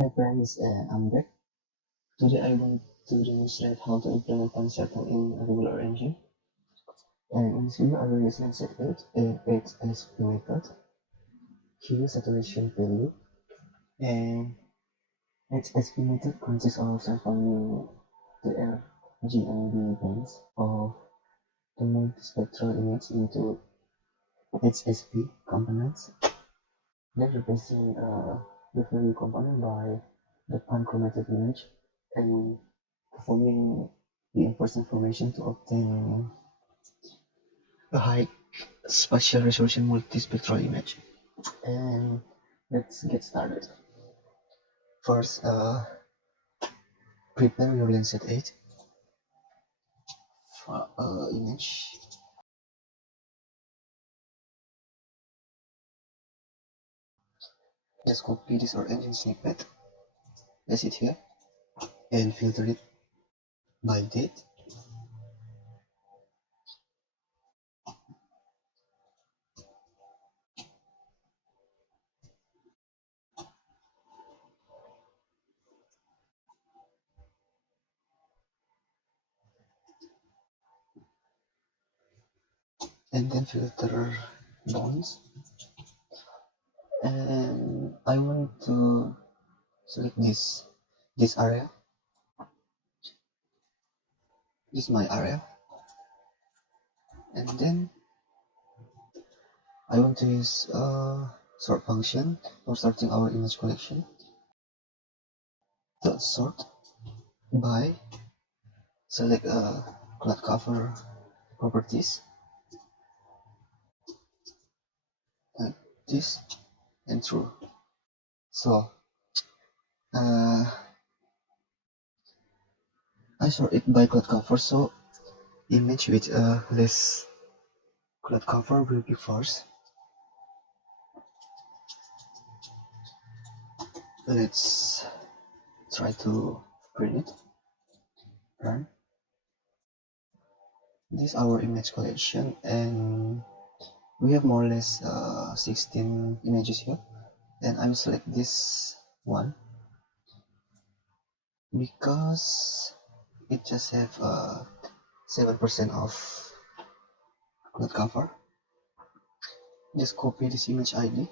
Hi friends, I'm back. Today I want to demonstrate how to implement Pan-Sharpening in a regular engine. And in this video I will use Landsat 8, HSV method, Hue-Saturation-Value, and HSV method consists of sampling the RGB bands of the multispectral image into HSV components, then replacing the value component by the pan-chromatic image and performing the inverse information to obtain a high spatial resolution multispectral image. And let's get started. First, prepare your Landsat 8 image. Just copy this or engine snippet, paste it here, and filter it by date. And then filter bonds. And I want to select this area. This is my area. And then I want to use a sort function for sorting our image collection. The sort by select cloud cover properties like this and true. So I sort it by cloud cover, so image with less cloud cover will be first. Let's try to print it. Run. This is our image collection, and we have more or less 16 images here, and I will select this one because it just have 7% of cloud cover. Just copy this image ID,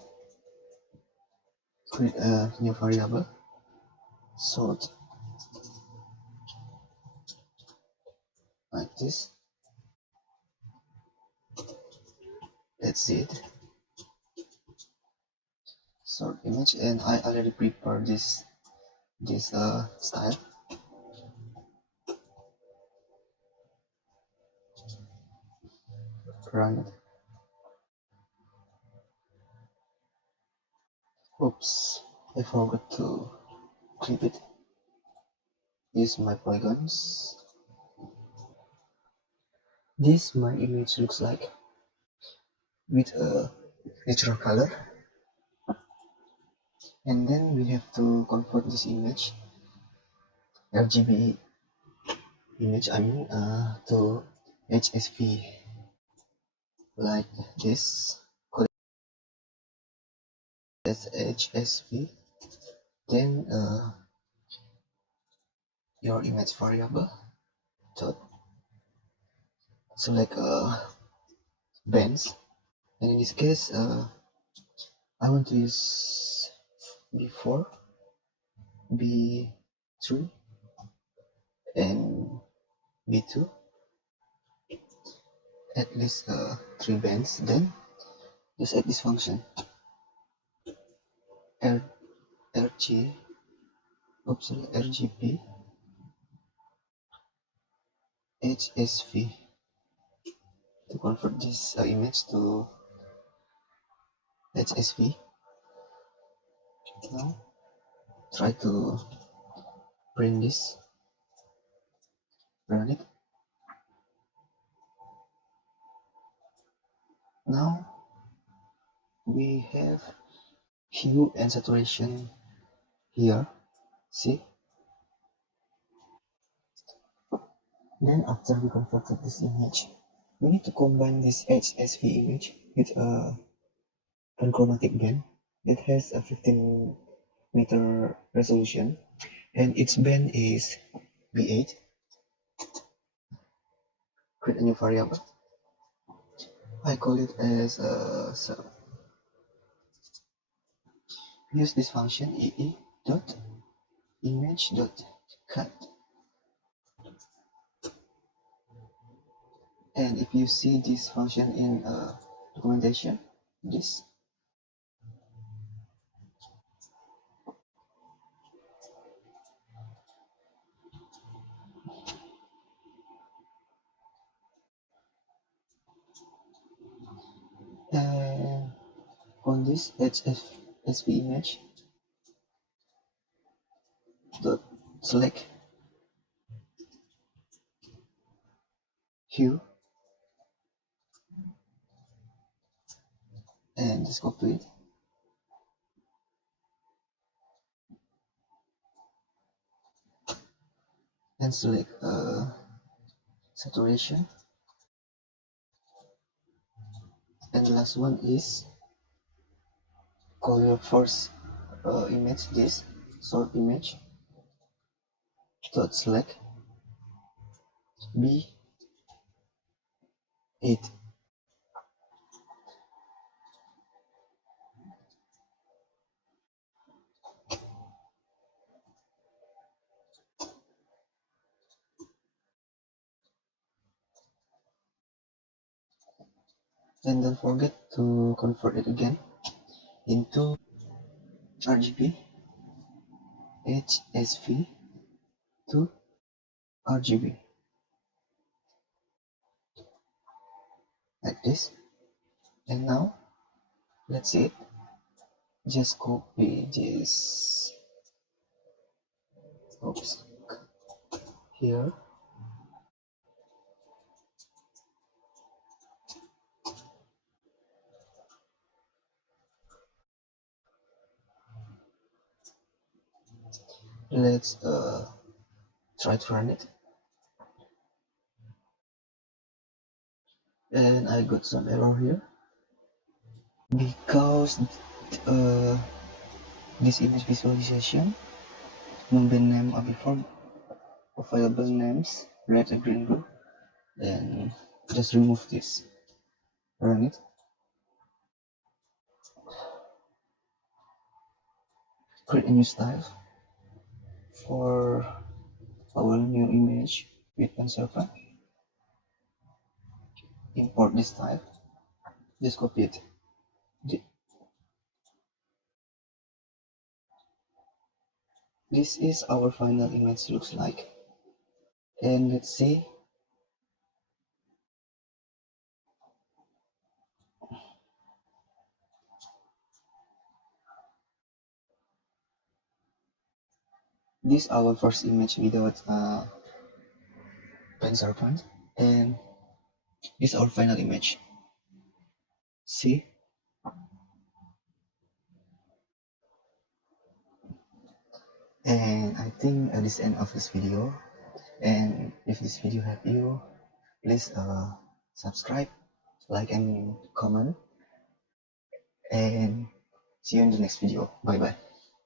create a new variable, sort like this. That's it. Sort image, and I already prepared this style. Run it. Oops, I forgot to clip it. Use my polygons. This my image looks like with a natural color, and then we have to convert this image RGB image to HSV like this. Call it as HSV. Then your image variable dot select bands, and in this case I want to use B4, B3, and B2, at least 3 bands. Then just add this function RGB HSV to convert this image to HSV. Now try to print this, run it. Now we have hue and saturation here, see. Then after we converted this image, we need to combine this HSV image with a panchromatic band that has a 15 meter resolution, and its band is B8. Create a new variable. I call it as sub. Use this function ee dot image dot cut. And if you see this function in documentation, this and on this HFSV image dot select hue and just copy it and select saturation, and the last one is call your first image, this sort image dot select B8, and don't forget to convert it again into RGB HSV to RGB like this. And now let's see it. Just copy this, oops, here, let's try to run it, and I got some error here because this image visualization members name are before available names red and green blue. Then just remove this, run it, create a new style for our new image with Pan-Sharpening. Import this style, just copy it. This is our final image looks like, and let's see. This is our first image without Pan-Sharpening, and this is our final image. See, and I think this is the end of this video. And if this video helped you, please subscribe, like, and comment, and see you in the next video. Bye bye.